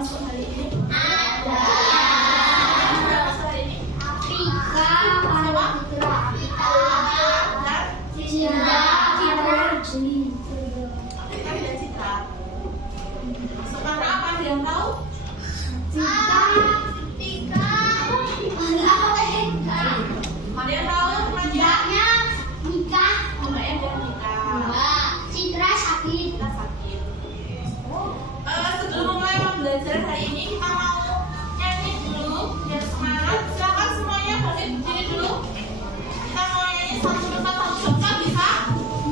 masuk hari ini? Ada. Masuk hari ini? Afrika, Siapa? Afrika, Dan Cina, Afrika dan Citra. Masuk karena apa? Ada yang tahu? Ada yang tahu namanya? Namanya dia nikah. Kita sakit. Sebelum mulai pembelajaran hari ini kita mau nyanyi dulu biar semangat. Silakan semuanya bangkit berdiri dulu. Kita mau nyanyi satu dosa bisa?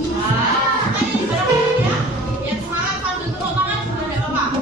Kita nyanyi bareng ya. Biar semangat sambil tepuk tangan juga nggak apa-apa.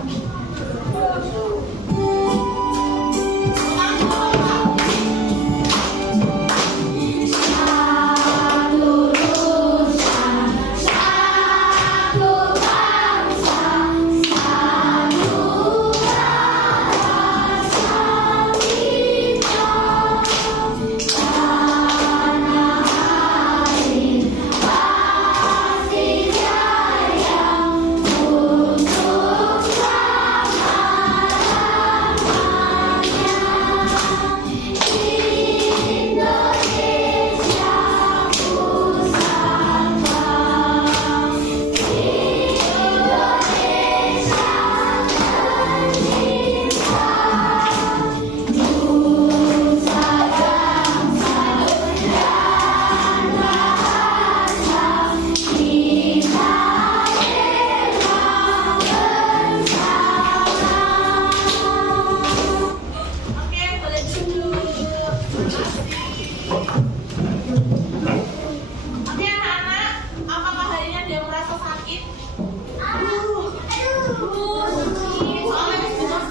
Oke, boleh duduk. Oke, anak-anak, apakah hari ini ada yang merasa sakit? Soalnya besok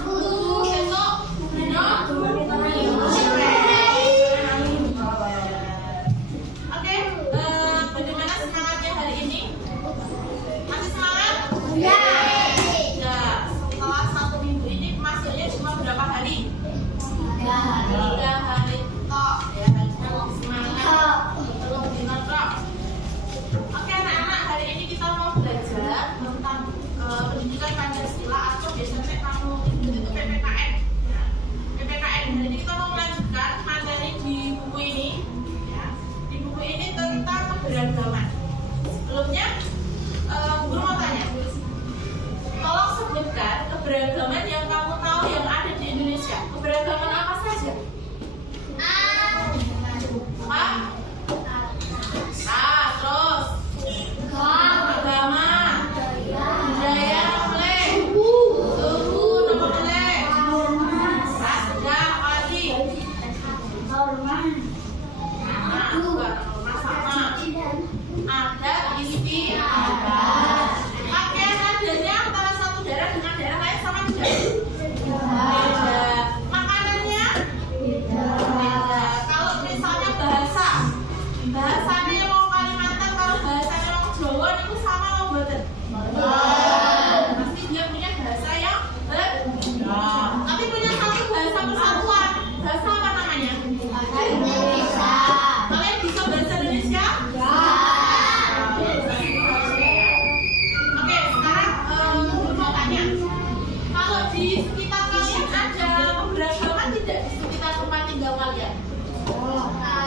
Oke, bagaimana semangatnya hari ini? Masih semangat? Ya, setelah 1 minggu ini masuknya cuma berapa hari? 3 hari tok ya, harusnya lebih semangat. Belum benar kok. Oke anak-anak, hari ini kita mau belajar tentang pendidikan Pancasila atau biasanya kamu itu PPKN. Ya. PPKN. Hari ini kita mau melanjutkan materi di buku ini. Ya. Di buku ini tentang keberagaman. Sebelumnya, guru mau tanya. Tolong sebutkan keberagaman yang kamu tahu yang ada di Indonesia. Keberagaman apa saja? Apa? Terus agama, budaya, boleh. Suku, nama boleh. Ras, enggak, apa lagi? Nama sama. Adat, istiadat. Pakaian adanya antara satu daerah dengan daerah lain sama tidak? Beda. Makanannya? Beda. Kalau misalnya bahasanya yang mau Kalimantan, kalau bahasanya yang Jawa itu sama mau boten? Pasti dia punya bahasa yang berbeda. Tapi punya satu bahasa persatuan. Bahasa apa namanya? Indonesia. Kalian bisa bahasa Indonesia? Oke, sekarang guru mau tanya. Kalau di sekitar kalian ada keberagaman tidak di sekitar tempat tinggal kalian?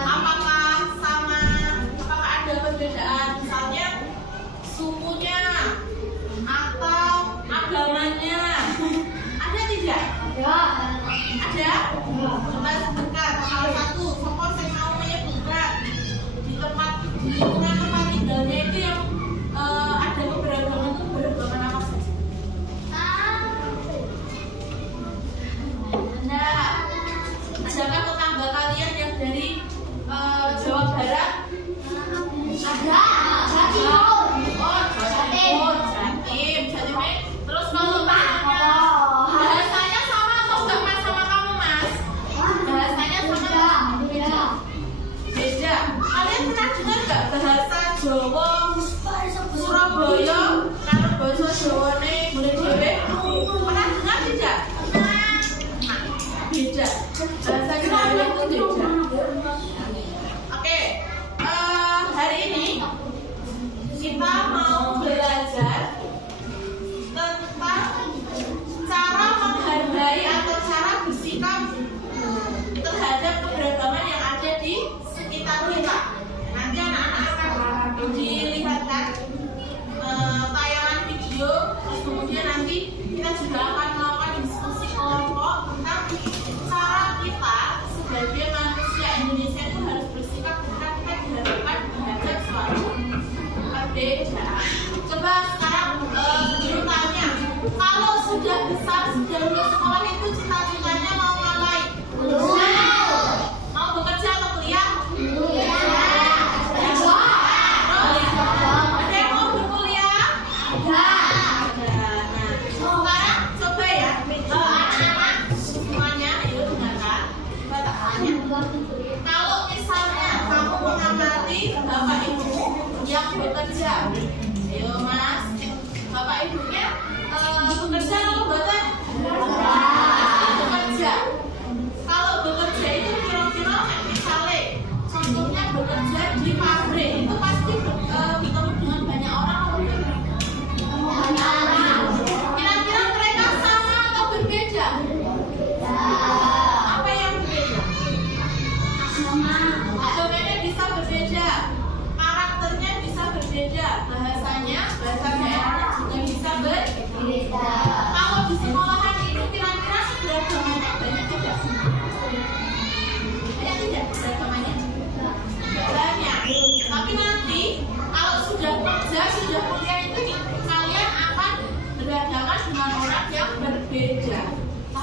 Apakah sama? Apakah ada perbedaan? Misalnya sukunya atau agamanya? Ada tidak? Ada? Coba sebutkan salah satu. Siapa saya mau menyebutkan di lingkungan tempat tinggalnya itu yang ada keberagaman itu keberagaman apa saja? Adakah tetangga kalian yang dari Jawa Barat? Ada. Jatim. Terus kalau bahasanya sama atau enggak mas sama kamu mas? Bahasanya sama? Beda. Kalian pernah dengar enggak bahasa Jawa Surabaya karo bahasa Jawane boleh dhewe? Pernah dengar tidak? Beda. Bahasa Jawa itu beda. Oke. Hari ini kita mau belajar tentang cara menghargai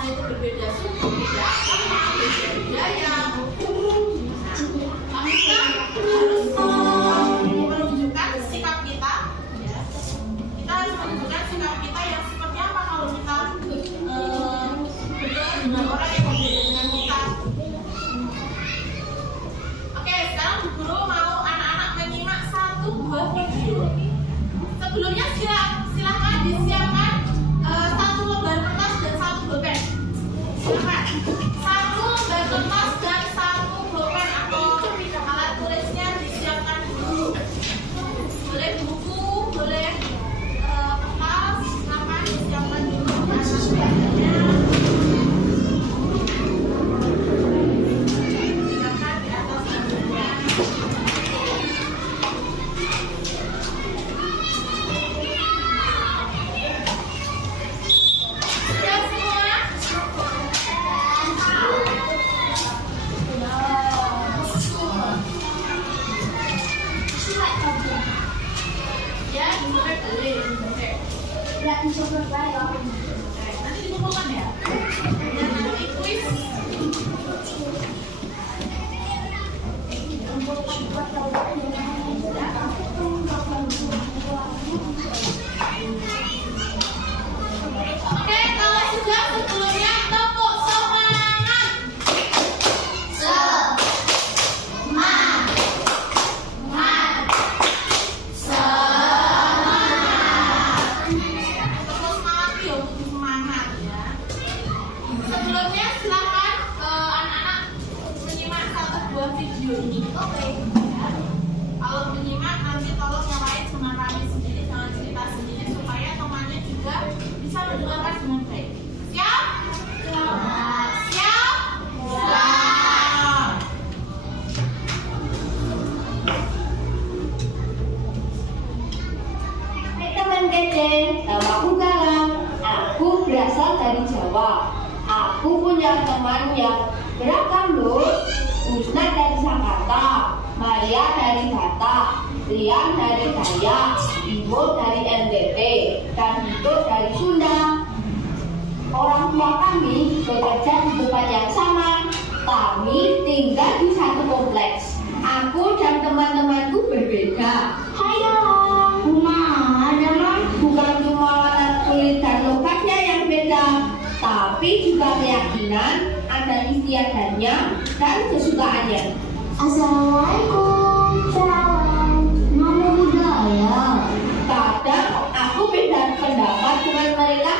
itu berbeda suku, beda agama, beda budaya. Nah, kita harus menunjukkan sikap kita, ya. Kita harus menunjukkan sikap kita yang seperti apa kalau kita bergaul dengan orang yang berbeda dengan kita. Oke, sekarang Bu Guru mau anak-anak menyimak satu buah video. Sebelumnya silakan disiapkan satu lembar kertas dan satu pulpen. Silakan. Satu lembar kertas dan satu pulpen atau alat tulisnya disiapkan dulu. Boleh buku, boleh kertas, silakan disiapkan dulu. Silakan di atas meja. Siap semua? Ya, disobek boleh. Nggak dicoba bayar. Nanti dikumpulkan ya. Dan nanti kuis. Oke, kalau sudah sebelumnya tepuk semangat. Tepuk semangat ya, untuk semangat ya. Sebelumnya silakan anak-anak menyimak satu buah video ini. Oke. Ya. Kalau menyimak nanti tolong nyalain dengan kami sendiri, jangan cerita sendiri supaya temannya juga bisa mendengarkan dengan baik. Siap? Siap? Siap? Hai teman kece, namaku Galang. Aku berasal dari Jawa. Aku punya teman yang beragam loh. Usna dari Jakarta, Maria dari Batak, Rian dari Dayak, Iwo dari NTT, dan Hito dari Sunda. Orang tua kami bekerja di tempat yang sama. Kami tinggal di satu kompleks. Aku dan teman-temanku berbeda. Hai Galang. Gimana? Bukan cuma warna kulit dan lokasnya yang beda, tapi juga keyakinan, adat istiadatnya, dan kesukaannya. Assalamualaikum. Salam. Nama budaya. Kadang aku beda pendapat dengan mereka.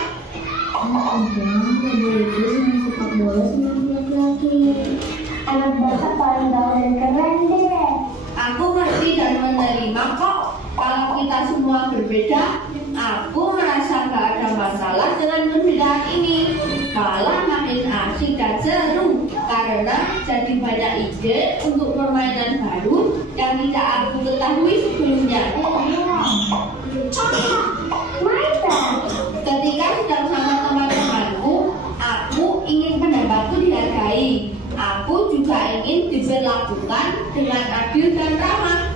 Sepak bola sama laki-laki. Anak bapak paling gaul dan keren deh. Aku ngerti dan menerima kok. Kalau kita semua berbeda, aku merasa gak ada masalah dengan perbedaan ini. Malah makin asik dan seru karena jadi banyak ide untuk permainan baru yang tidak aku ketahui sebelumnya. Ketika sedang sama teman-temanku, aku ingin pendapatku dihargai. Aku juga ingin diperlakukan dengan adil dan ramah.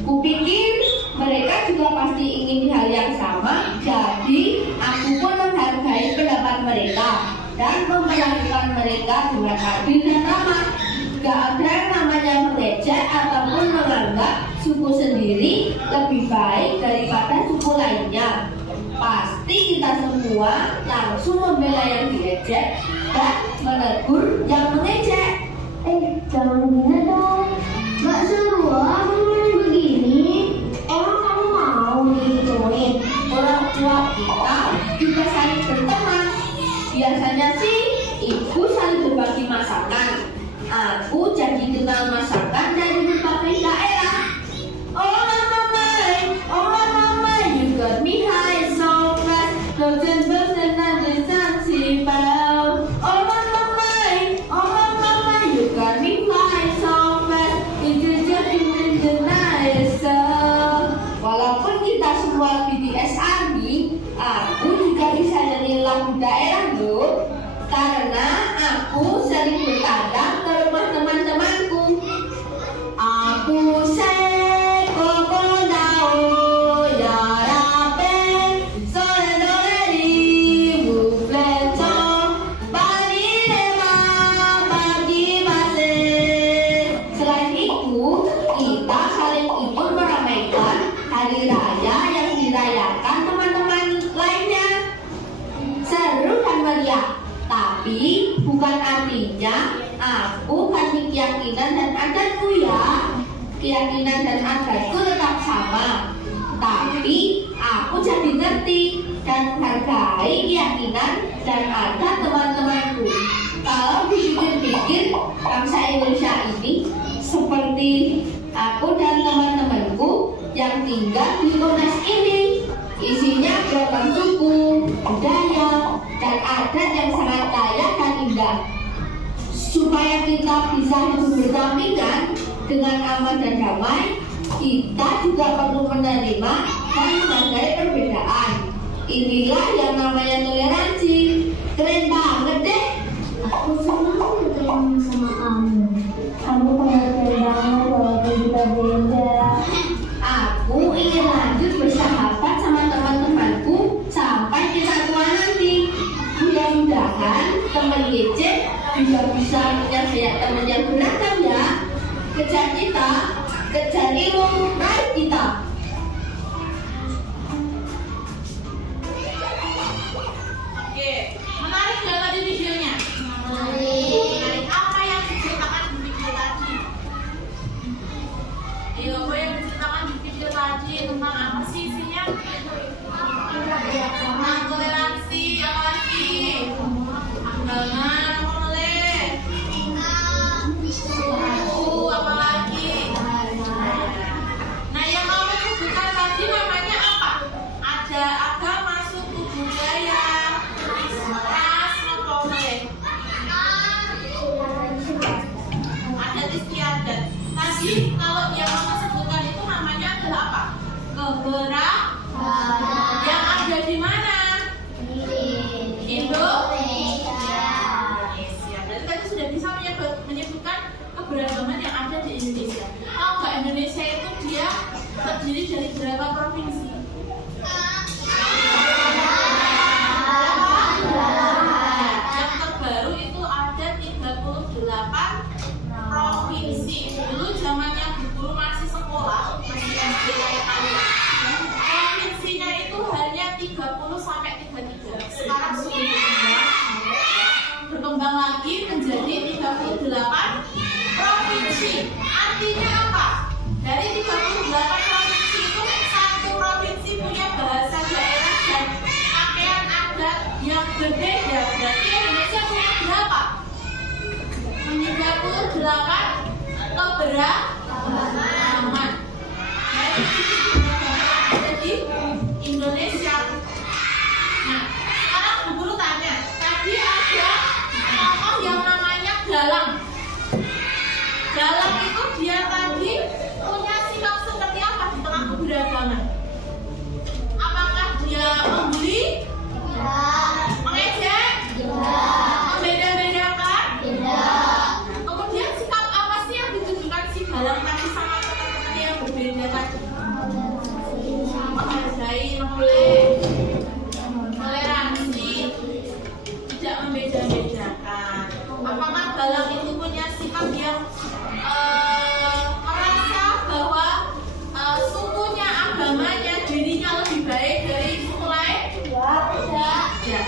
Kupikir mereka juga pasti ingin hal yang sama, jadi aku pun menghargai pendapat mereka dan memperlakukan mereka dengan adil dan ramah. Gak ada yang namanya mengejek ataupun menganggap suku sendiri lebih baik daripada suku lainnya. Pasti kita semua langsung membela yang diejek dan menegur yang mengejek. Jangan gini dong. Gak seru main begini. Emang kamu mau digituin? Orang tua kita juga saling berteman. Biasanya sih ibu saling berbagi masakan. Aku jadi kenal masakan dari berbagai daerah. Oh mama, you got me high so fast. Doesn't and sensible. Oh mama, you got me high so fast. It's just in the night. Walaupun kita semua BTS Army, aku juga bisa nyanyi lagu daerah loh. Karena aku sering bertandang ke rumah teman-temanku. Aku Tapi bukan artinya aku kasih keyakinan dan adatku ya. Keyakinan dan adatku tetap sama. Tapi aku jadi ngerti dan menghargai keyakinan dan adat teman-temanku. Kalau dipikir-pikir, bangsa Indonesia ini seperti aku dan teman-temanku yang tinggal di Monas ini. Isinya beragam suku, budaya, dan adat yang sangat kaya dan indah. Supaya kita bisa hidup berdampingan dengan aman dan damai, kita juga perlu menerima dan menghargai perbedaan. Inilah yang namanya toleransi. Keren banget deh. Aku senang bertemu sama kamu. Kamu pengertian banget walaupun kita beda. Aku ingin lanjut bersahabat sama teman-temanku sampai kita tua nanti. Mudah-mudahan teman Gece juga bisa punya banyak teman yang beragam ya. Kejar kita, kejar ilmu, raih kita. Oke, menarik nggak tadi videonya? Menarik. Apa yang diceritakan di video tadi? Iya, apa yang diceritakan di video tadi tentang apa sih isinya? Tentang toleransi, apa lagi? Agama, apa boleh? Suku, apa lagi? Nah, yang kamu sebutkan tadi namanya apa? Ada agama, suku, budaya, ras, apa boleh? Adat istiadat. Tadi kalau yang kamu sebutkan itu namanya adalah apa? Keberagaman. Yang ada di mana? Indonesia. Berarti tadi sudah bisa menyebutkan keberagaman yang ada di Indonesia. Oh, enggak, Indonesia itu dia terdiri dari berapa provinsi? Yang terbaru itu ada 38 provinsi. Dulu zamannya Bu Guru masih sekolah, masih SD kayak kalian. Provinsinya itu hanya 30 sampai 33. Sekarang sudah berkembang lagi menjadi 38 provinsi. Artinya apa? Dari 38 provinsi itu satu provinsi punya bahasa daerah dan pakaian adat yang berbeda. Berarti Indonesia punya berapa? 38 keberagaman. Ada di Indonesia. Nah, sekarang Bu Guru tanya, tadi ada tokoh yang namanya Galang. Galang itu dia tadi punya sikap seperti apa di tengah keberagaman? Apakah dia membuli? Mengejek? Membeda-bedakan? Kemudian sikap apa sih yang ditunjukkan si Galang tadi sama teman-temannya yang berbeda tadi? Menghargai, toleransi, tidak membeda-bedakan. Apakah Galang itu punya sikap yang merasa bahwa sukunya, agamanya, dirinya lebih baik dari suku lain? Tidak.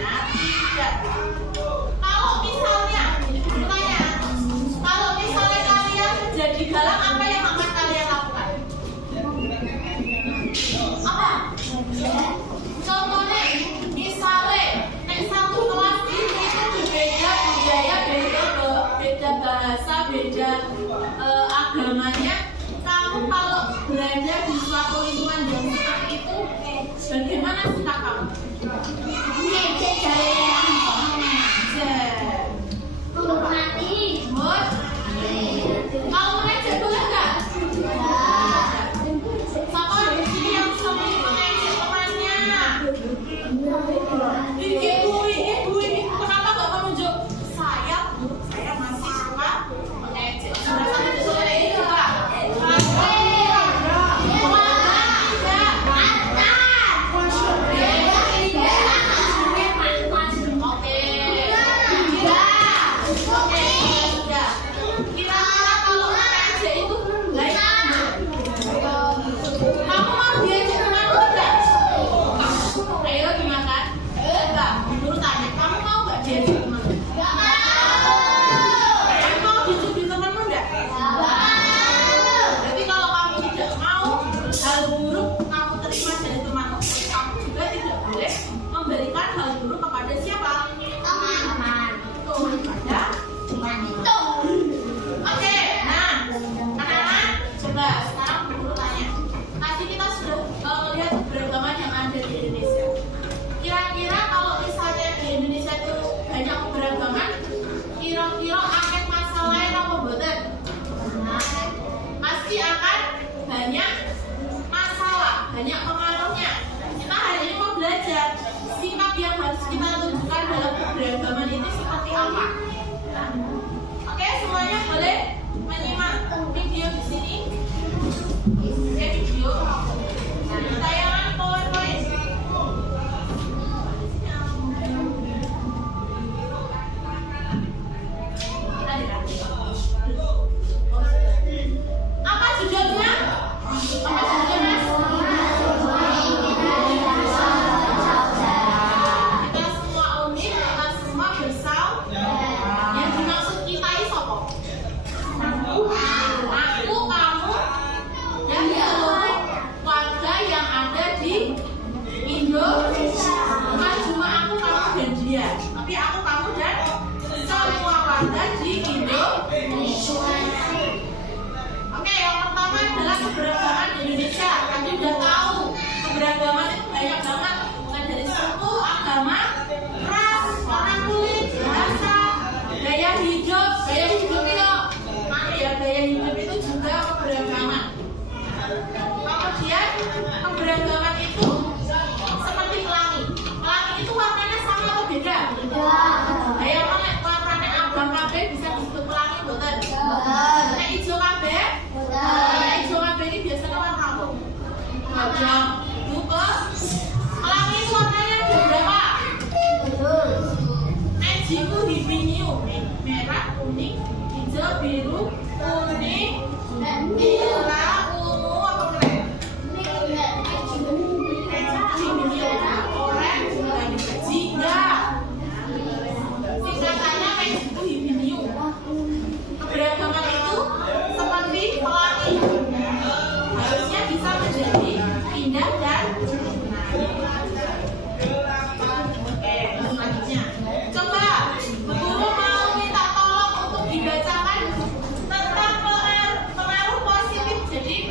Nah, tidak. Kalau misalnya, ini pertanyaan, kalau misalnya kalian menjadi Galang, apa yang akan kalian lakukan? Apa? Contohnya, misalnya satu kelas itu berbeda budaya, beda bahasa, beda agamanya. Kamu kalau berada di suatu lingkungan yang seperti itu, bagaimana sikap kamu? Kalau mengejek boleh nggak? Siapa di sini yang sering mengejek temannya? Ibu, kenapa nggak menunjuk? Saya masih suka mengejek. Sudah sampai di sore ini Pak. beda. Tapi aku, kamu, dan semua warga di Indonesia. Oke, yang pertama adalah keberagaman di Indonesia. Tadi udah tahu keberagaman itu banyak banget, mulai dari suku, agama, ras, warna kulit, bahasa, gaya hidup. Gaya hidup itu mana ya? Gaya hidup itu juga keberagaman. Kemudian keberagaman itu seperti pelangi. Pelangi itu warnanya sama atau beda? Kayak warnanya abang kabeh bisa disebut pelangi, betul? Warna hijau kabeh? Warna hijau kabeh ini biasanya warna apa? Abang, buka. Pelangi itu warnanya ada berapa? Magiku hibiniu, merah, kuning, hijau, biru, kuning, merah, ungu, apa keren? Jingga. Singkatannya Magiku hibiniu. Keberagaman itu seperti pelangi, harusnya bisa menjadi indah dan oke, selanjutnya coba guru mau minta tolong untuk dibacakan tentang pengaruh positif. Jadi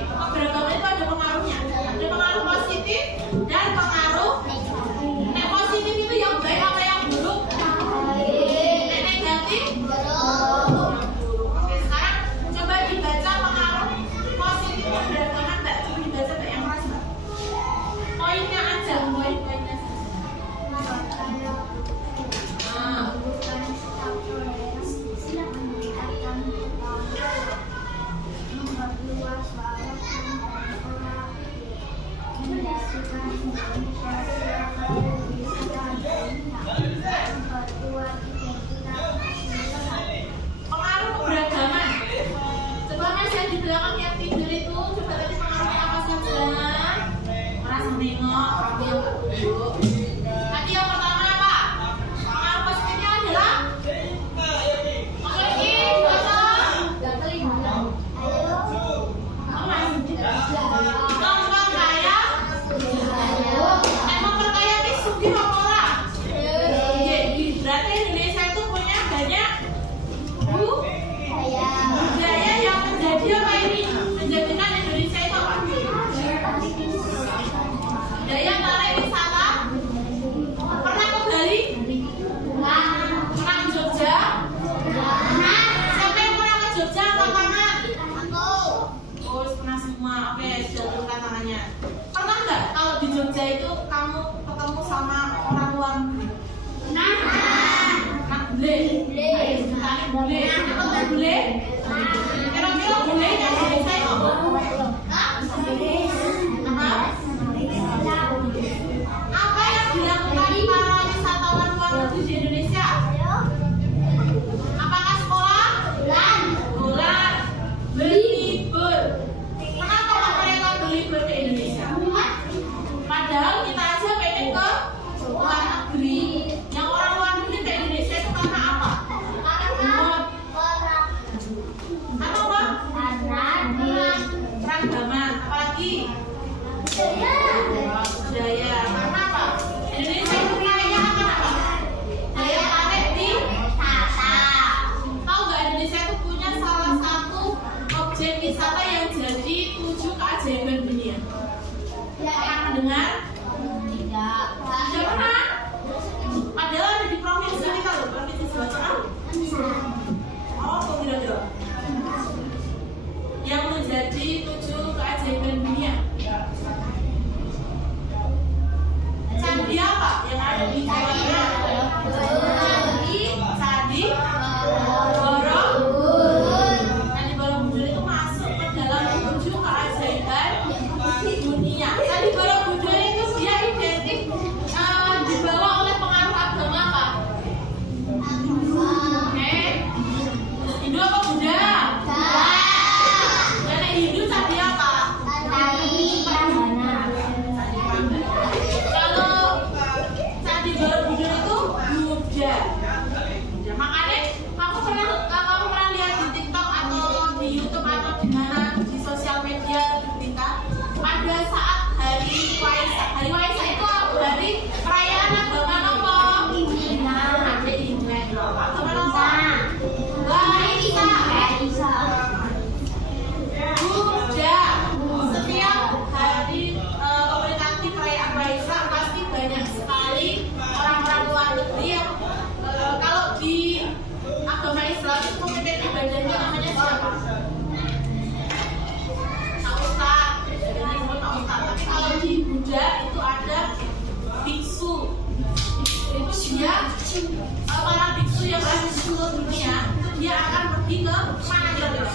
para biksu yang ada di seluruh dunia, dia akan pergi ke mana kira-kira?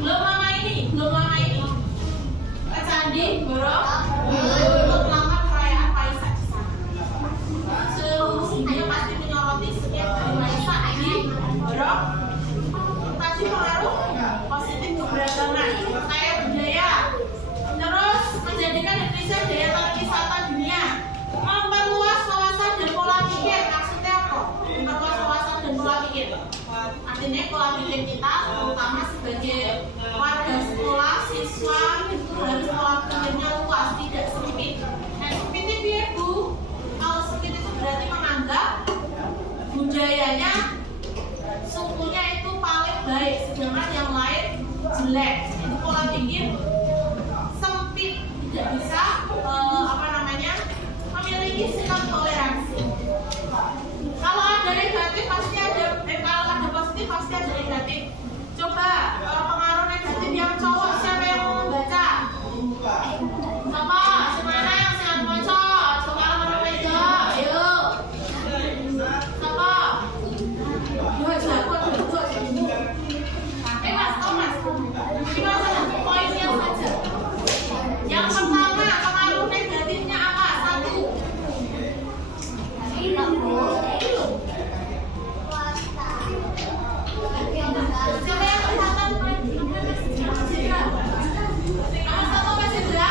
Belum lama ini ke Candi Borobudur untuk melakukan perayaan Waisak di sana. Seluruh dunia pasti menyoroti setiap hari Waisak di Borobudur. Tadi pengaruh positif keberagaman kayak budaya, terus menjadikan Indonesia daya tarik wisata dunia, memperluas wawasan dan pola pikir. Maksudnya apa? Memperluas wawasan dan pola pikir. Artinya pola pikir kita, terutama sebagai warga sekolah, siswa, itu harus pola pikirnya luas, tidak sempit. Nah, sempit itu ya Bu, kalau sempit itu berarti menganggap budayanya, sukunya itu paling baik, sedangkan yang lain jelek. Itu pola pikir sempit, tidak bisa memiliki sikap toleransi. Kalau ada negatif pasti ada, kalau ada positif pasti ada negatif. Coba pengaruh negatif yang cowok siapa yang mau membaca? Siapa? Semana yang siap membaca? Coba orang meja, ayo. Siapa? Dua jago. Mas Thomas, kita satu poinnya saja. Yang pertama, pengaruh negatifnya apa? Satu. Siapa yang kelihatan? Nomor satu Mas Indra.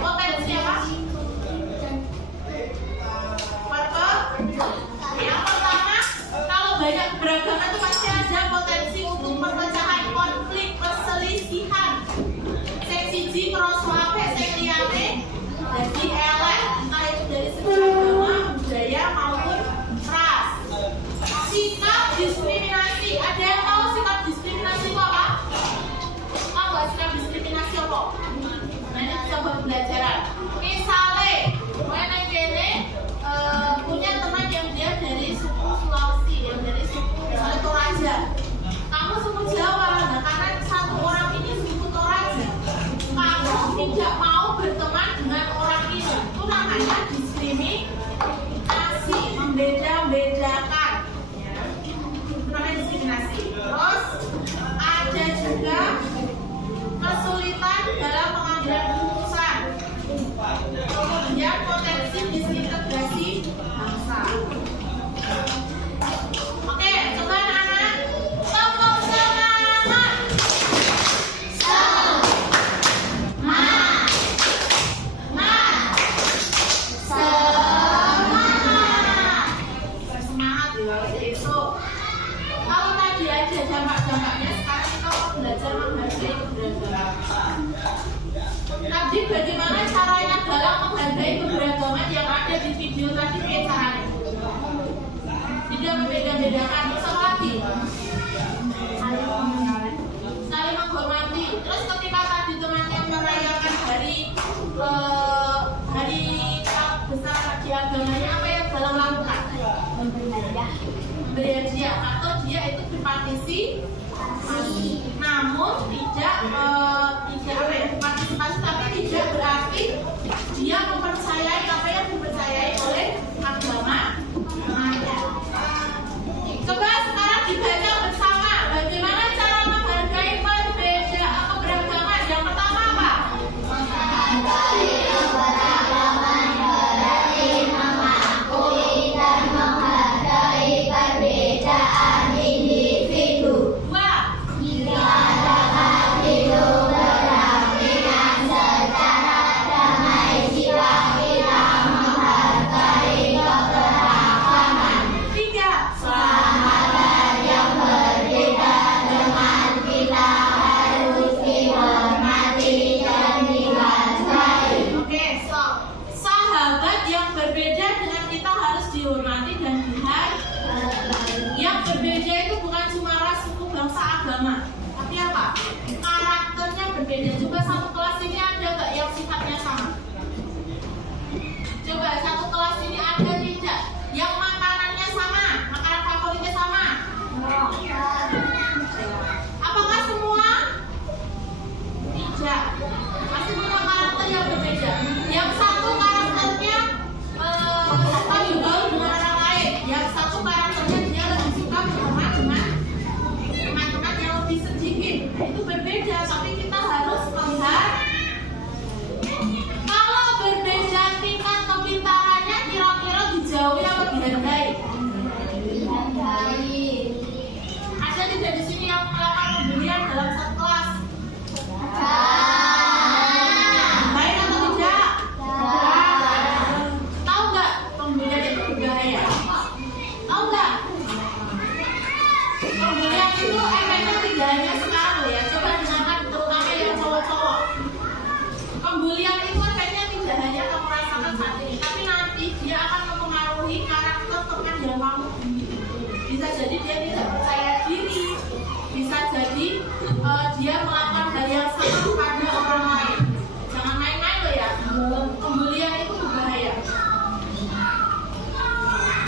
Potensi apa? Purple. Yang pertama, kalau banyak beragama itu pasti ada potensi untuk perpecahan, konflik, perselisihan. Sing siji ngrasa apik, sing liyane dadi elek, entah itu dari segi agama, budaya maupun ras. Sikap diskriminasi. Ada yang tahu sikap diskriminasi itu apa? Tahu nggak sikap diskriminasi apa? Nah, ini bisa buat pelajaran. Misalnya, gue nang kene punya teman yang dia dari suku Sulawesi, yang dari suku misalnya Toraja. Kamu suku Jawa, nah karena satu orang ini suku Toraja, kamu tidak mau berteman dengan orang ini. Itu namanya diskriminasi, membeda-bedakan. Ya. Itu namanya diskriminasi. Terus ada juga kesulitan dalam pengambilan keputusan. Kemudian potensi disintegrasi bangsa. Oke, coba anak-anak tepuk semangat. Semangat ya, besok. Kalau tadi aja dampak-dampaknya, sekarang kita mau belajar menghargai keberagaman. Tadi bagaimana caranya dalam menghargai keberagaman yang ada di video tadi, caranya? Tidak membeda-bedakan. Terus apa lagi? Saling menghormati. Terus ketika tadi teman-teman merayakan hari besar di agamanya, apa yang dalam lakukan? Berhadiah atau dia itu berpartisipasi, namun tidak berpartisipasi, tapi tidak berarti dia mempercayai apa yang dipercayai oleh agama. Coba sekarang dibaca bersama bagaimana cara menghargai keberagaman. Yang pertama apa? Menghargai keberagaman berarti mengakui dan menghargai perbedaan individu. Dua. Tiadakan hidup berdampingan secara damai jika kita menghargai keberagaman. Tiga. Sahabat yang berbeda dengan kita harus dihormati dan dihargai. Oke, stop. Sahabat yang berbeda dengan kita harus dihormati dan dihargai. Yang berbeda itu bukan cuma ras, suku, bangsa, agama, tapi apa? Karakternya berbeda. Coba satu kelas ini ada nggak yang sifatnya sama? Coba satu kelas ini ada tidak? Yang makanannya sama, makanan favoritnya sama? Apakah semua? Tidak. Pasti punya karakter yang berbeda. Yang satu karakternya suka juga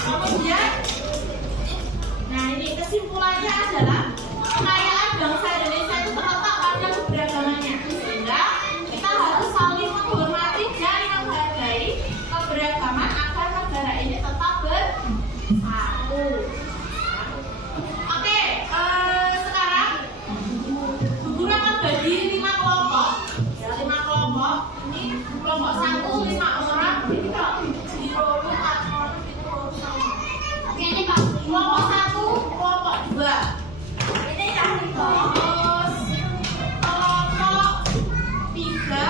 Kemudian, nah ini kesimpulannya adalah kekayaan bangsa Indonesia itu terletak pada keberagamannya, sehingga kita harus saling menghormati dan menghargai keberagaman agar negara ini tetap bersatu. Oke, sekarang Bu Guru akan bagi 5 kelompok. Ya, 5 kelompok. Ini kelompok 1 5 orang. Ini kalau di roll atau itu sama. Oke, ini Pak. Kelompok 1, kelompok 2. Ini yang terus kelompok 3,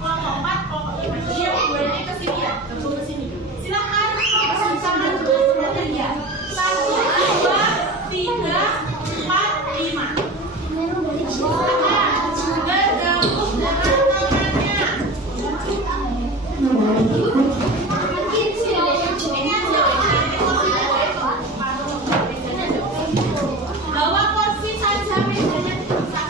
kelompok 4, kelompok 5. Jadi yang dua ini ke sini ya, gabung ke sini. Silakan bersama dengan ya. 1, 2, 3, 4, 5. Silakan bergabung dengan temannya. Bawa kursi saja, mejanya dimasak.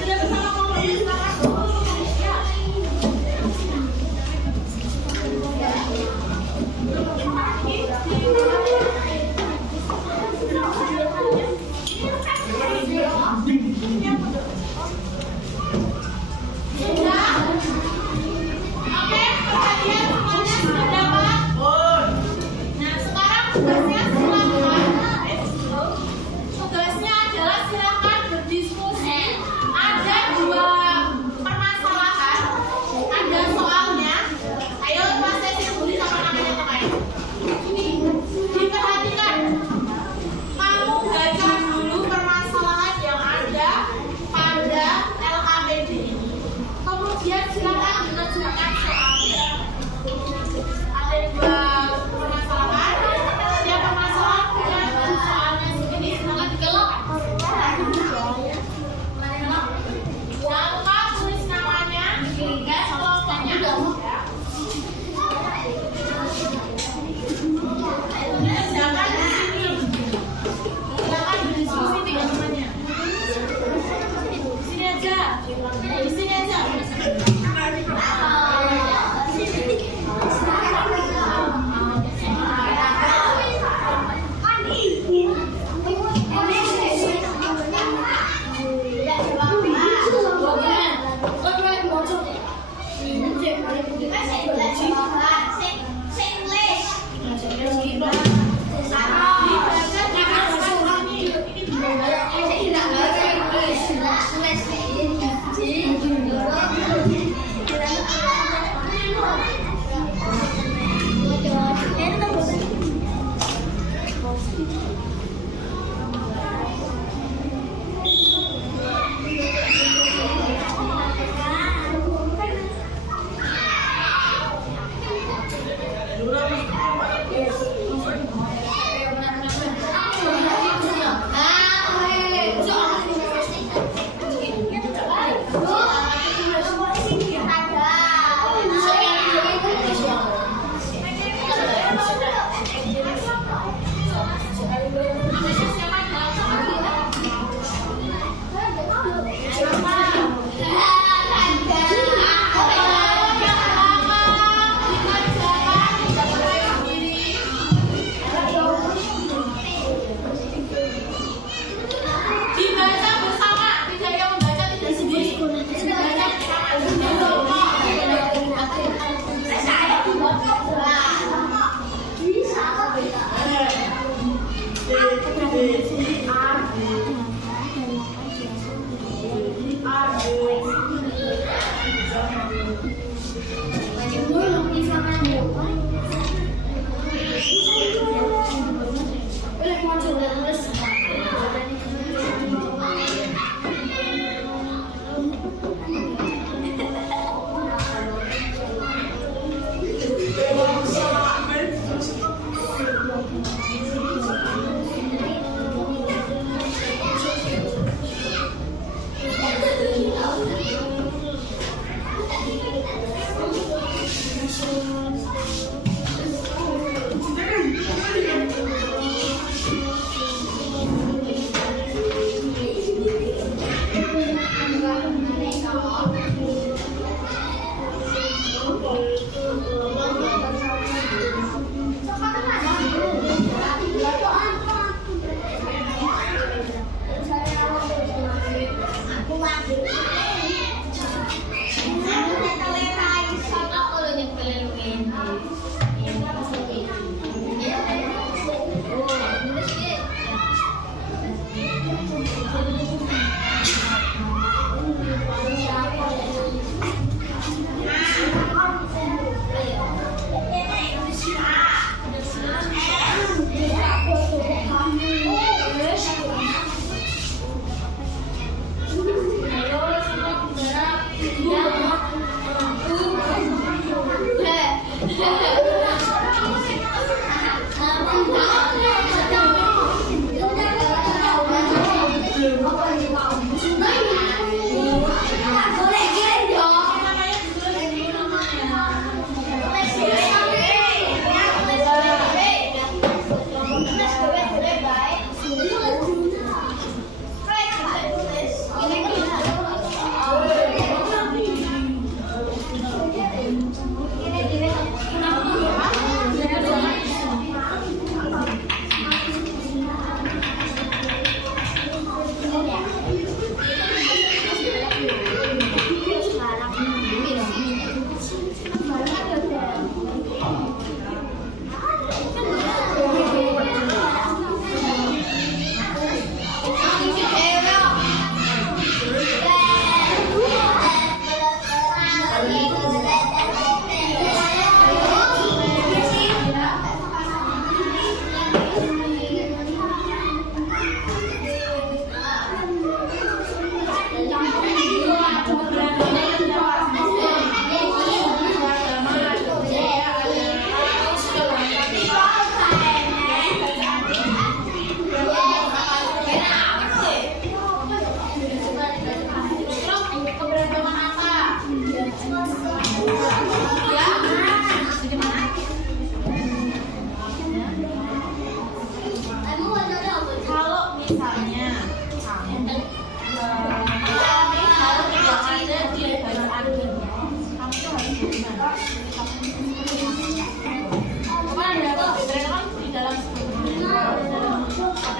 Sudah bersama kelompoknya, silakan. Ya. Sudah? Oke, perhatian semuanya sudah dapat? Nah, sekarang tugasnya silakan. Tugasnya adalah silakan berdiskusi. Ada 2 permasalahan. Ada soalnya. Ayo Mas Tesi tulis sama namanya terkait. Ini diperhatikan. Kamu baca dulu permasalahan yang ada pada LKPD ini. Kemudian silakan mengerjakan soalnya. Ada 2 permasalahan. Setiap permasalahan punya soalnya segini. Silakan dikelok. Jangan lupa tulis namanya, dan kelompoknya. Silakan di sini. Silakan berdiskusi dengan temannya. Di sini aja. Di sini aja.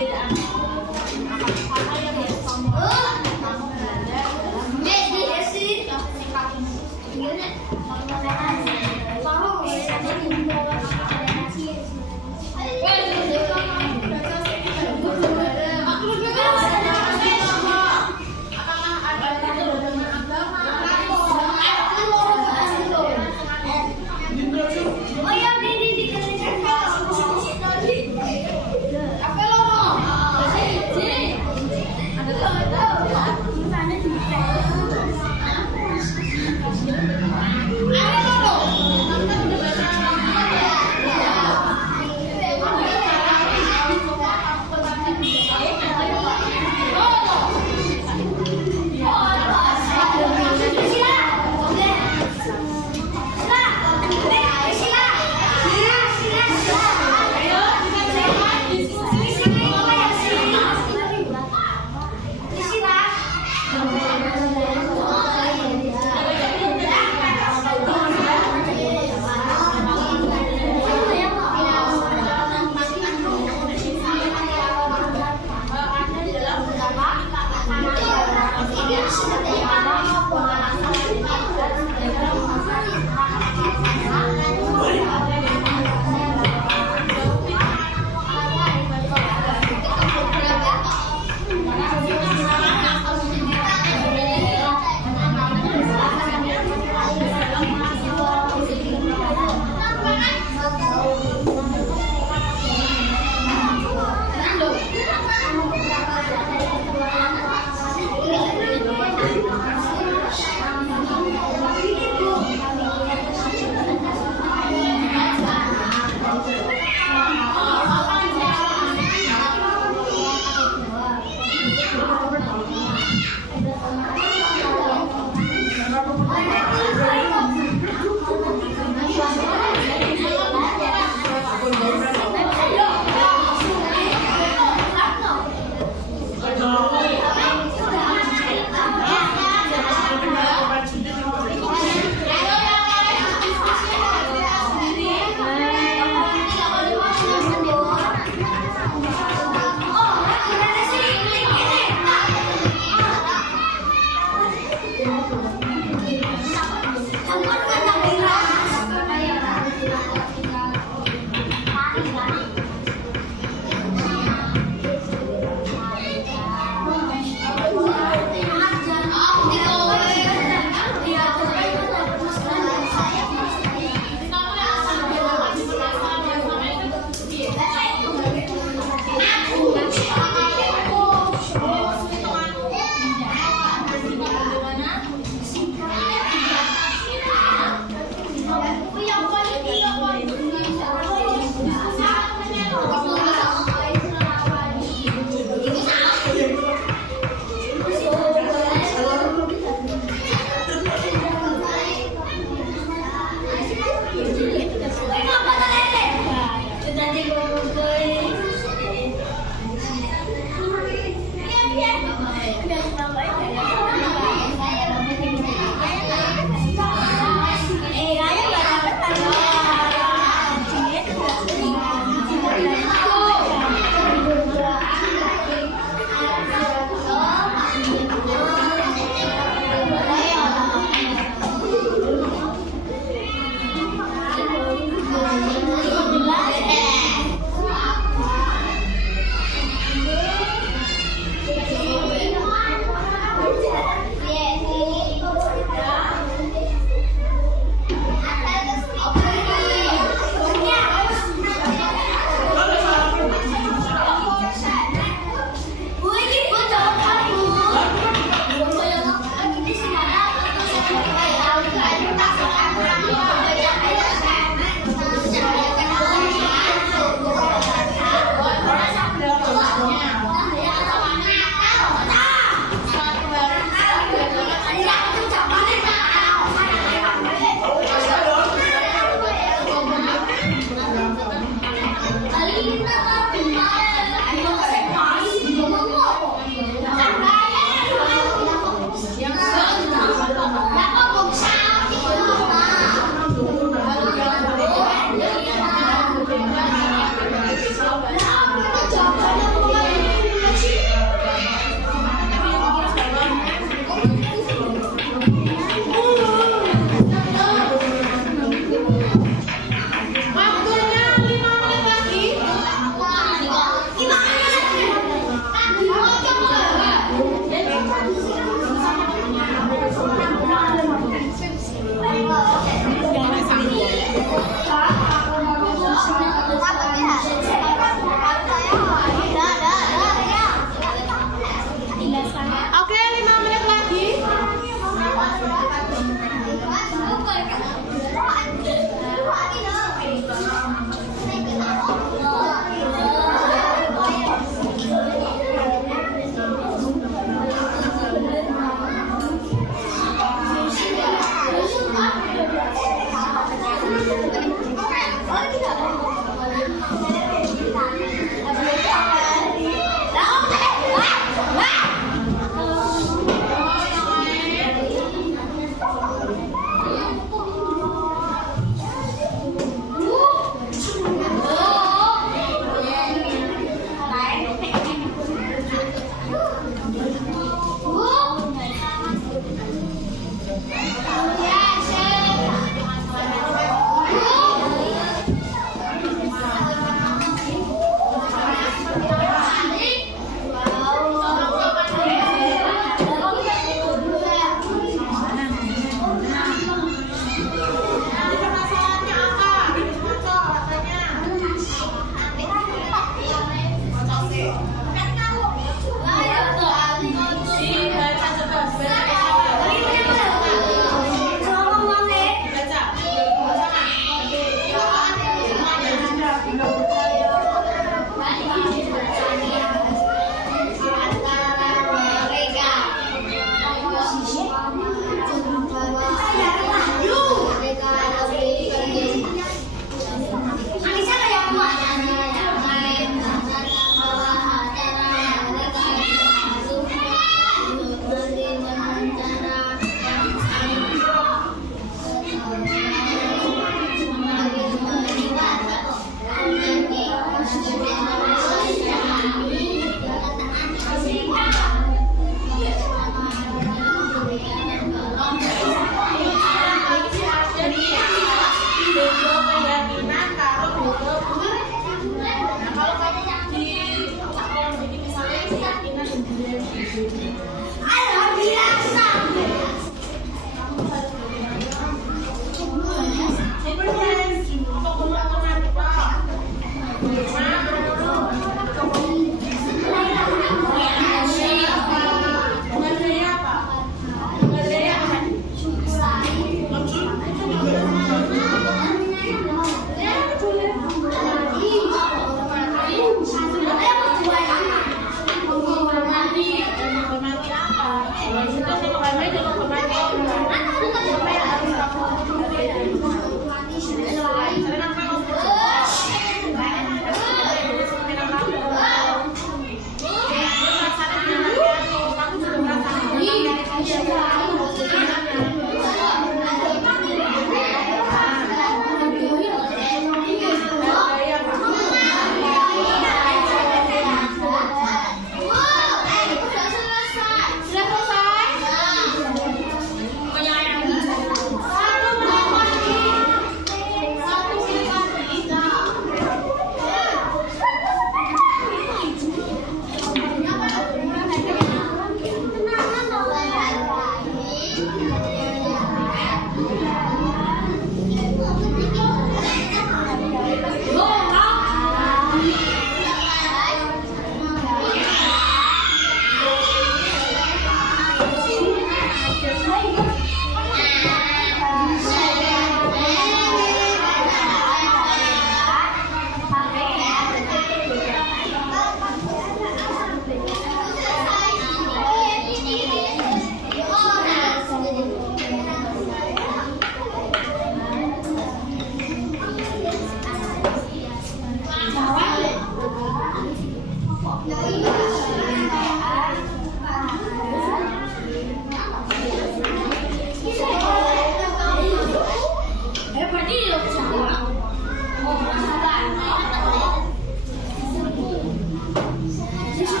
perbedaan apa yang harus kamu lakukan? Kamu belajar dalam sikap apakah ada perbedaan agama?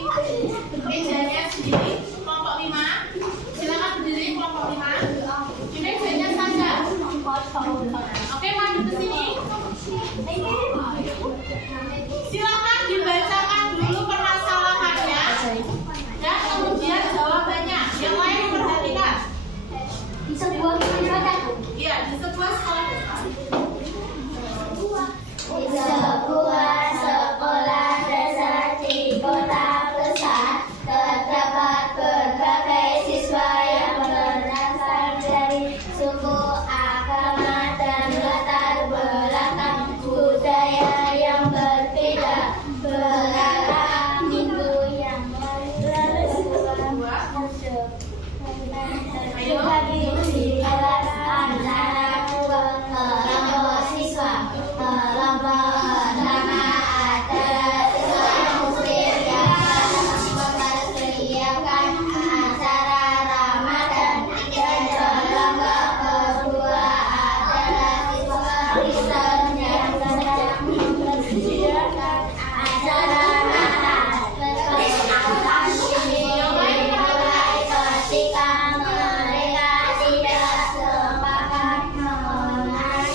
mejanya sendiri, kelompok 5. Silakan berdiri kelompok 5. Di mejanya saja. Oke, maju ke sini. Silakan dibacakan dulu permasalahannya dan kemudian jawabannya. Yang lain perhatikan. Di sebuah kesempatan. Iya, di sebuah sekolah. Di sebuah sekolah dasar di kota besar terdapat berbagai siswa yang berasal dari suku, agama, dan latar belakang budaya yang berbeda. Beragam minggu yang lalu di kelas antara dua kelompok siswa. Kelompok pertama adalah siswa muslim yang mempersiapkan acara Ramadan, dan kelompok kedua adalah siswa Kristen yang sedang mempersiapkan acara Natal. Persiapan dimulai ketika mereka tidak sepakat mengenai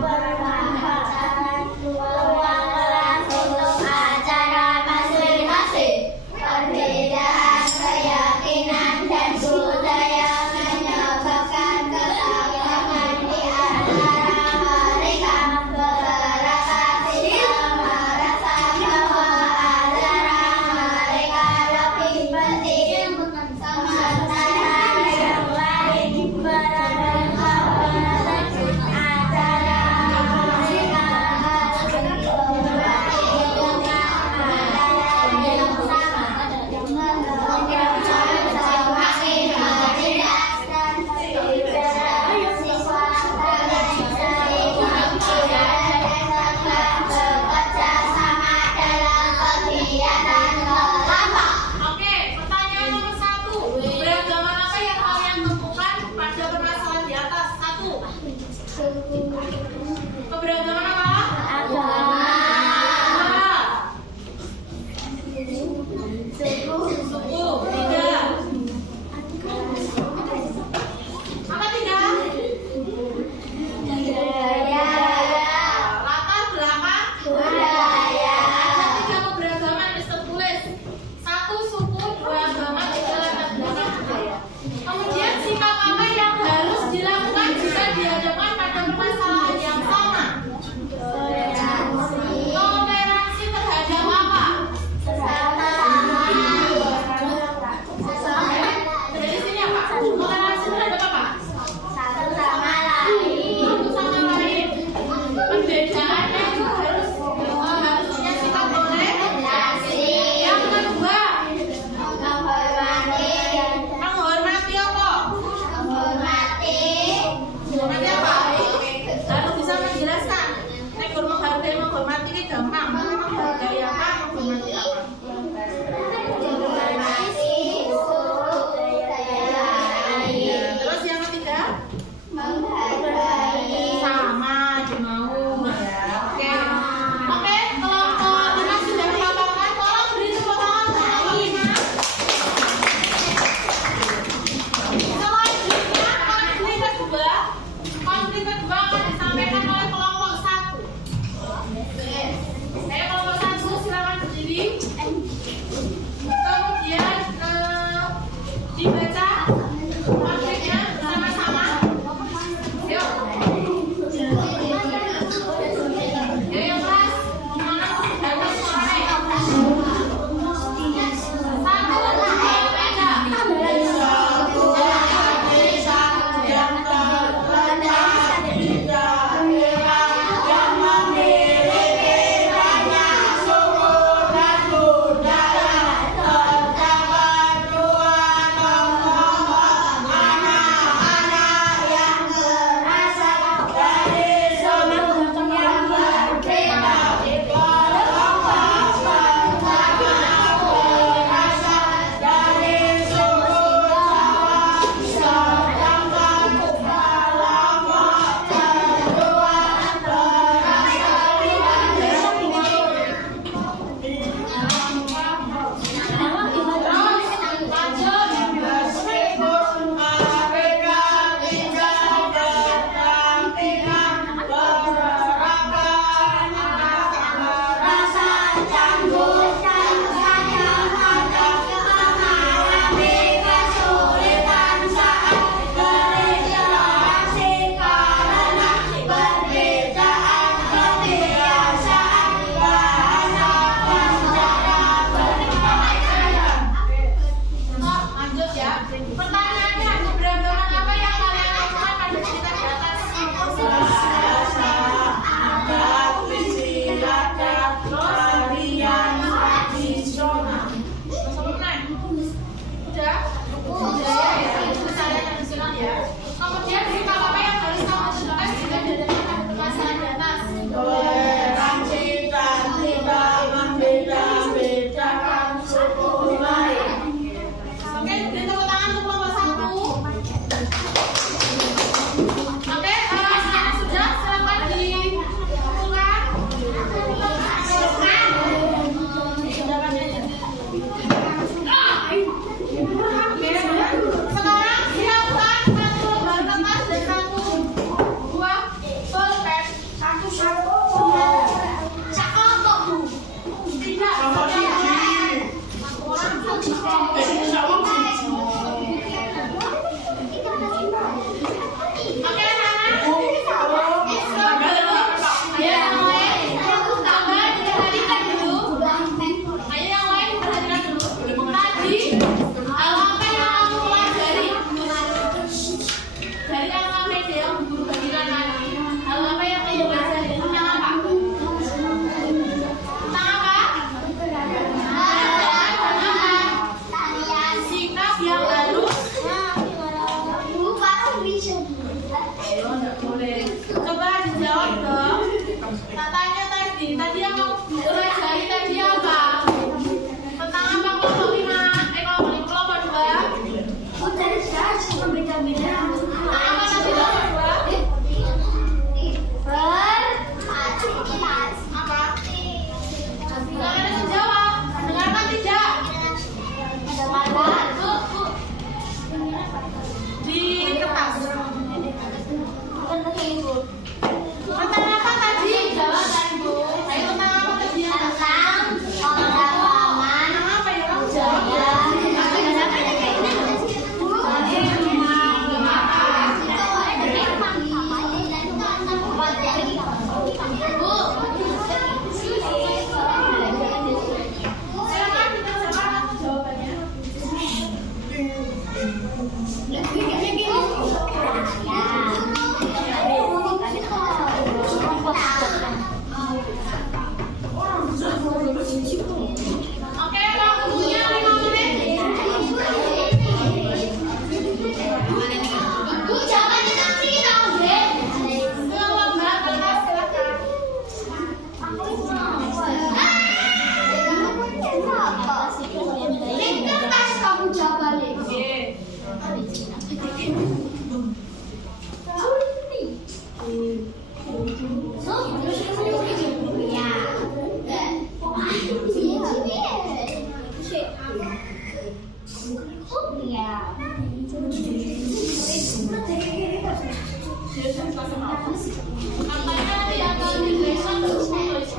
pemanfaatan ruang kelas untuk acara masing-masing. Perbedaan keyakinan dan budaya menyebabkan ketakutan di antara mereka. Beberapa siswa merasa bahwa acara mereka lebih penting, sementara yang lain berpendapat acara mereka harus diperhatikan yang sama. Semakin bertindak dan tidak siswa akan sering bekerja sama dalam kegiatan kelompok. Oke, pertanyaan nomor 1. Beragama apa yang kalian temukan pada permasalahan di atas? 1. Keberagaman apa? Agama, Suku. 3. Apa 3? budaya, Latar belakang. budaya, Ada 3 keberagaman Mister tulis. 1 suku, 2 agama, 3 latar belakang budaya. Kemudian sikap apa yang harus dilakukan jika dihadapkan pada permasalahan yang sama? Toleransi terhadap apa? sama-sama, Iya. Katanya yang kalau digeser terus menerus.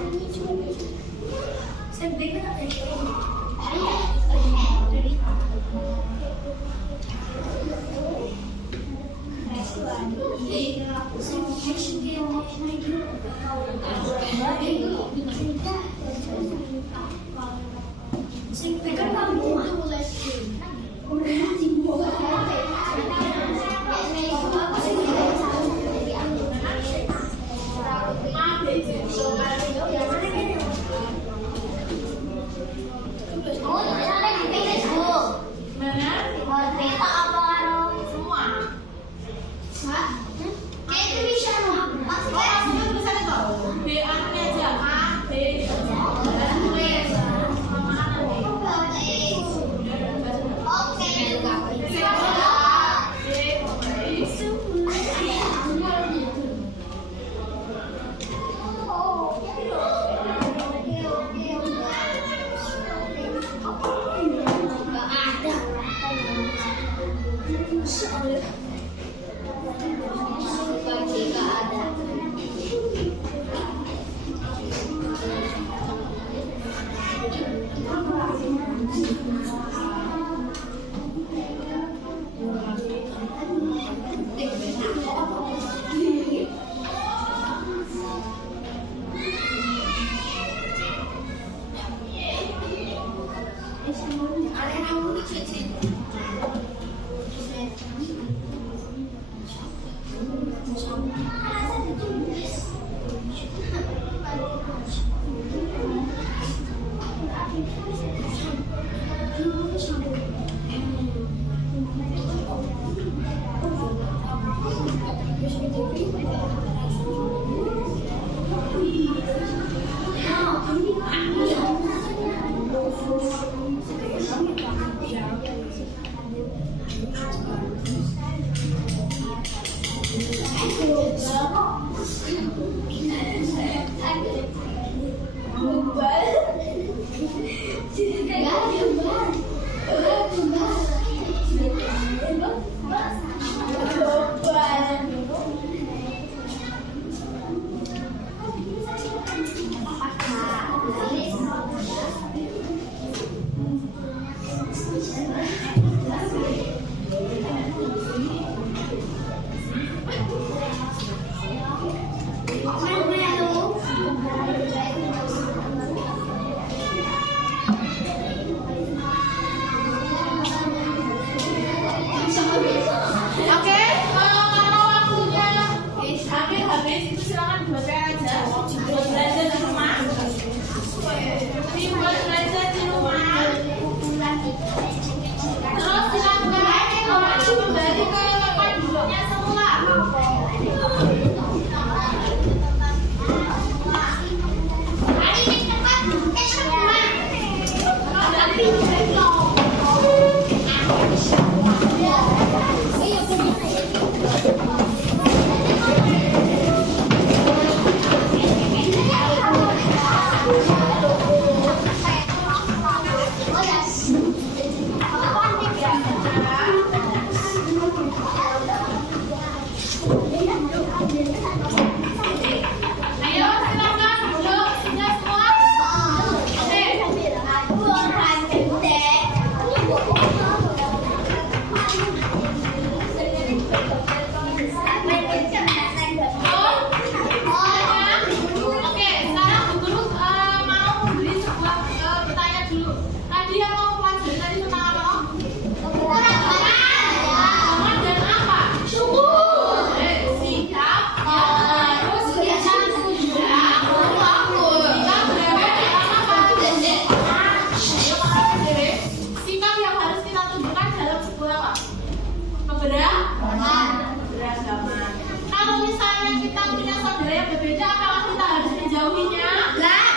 Beragaman. Kalau misalnya kita punya saudara yang berbeda, apakah kita harus menjauhinya?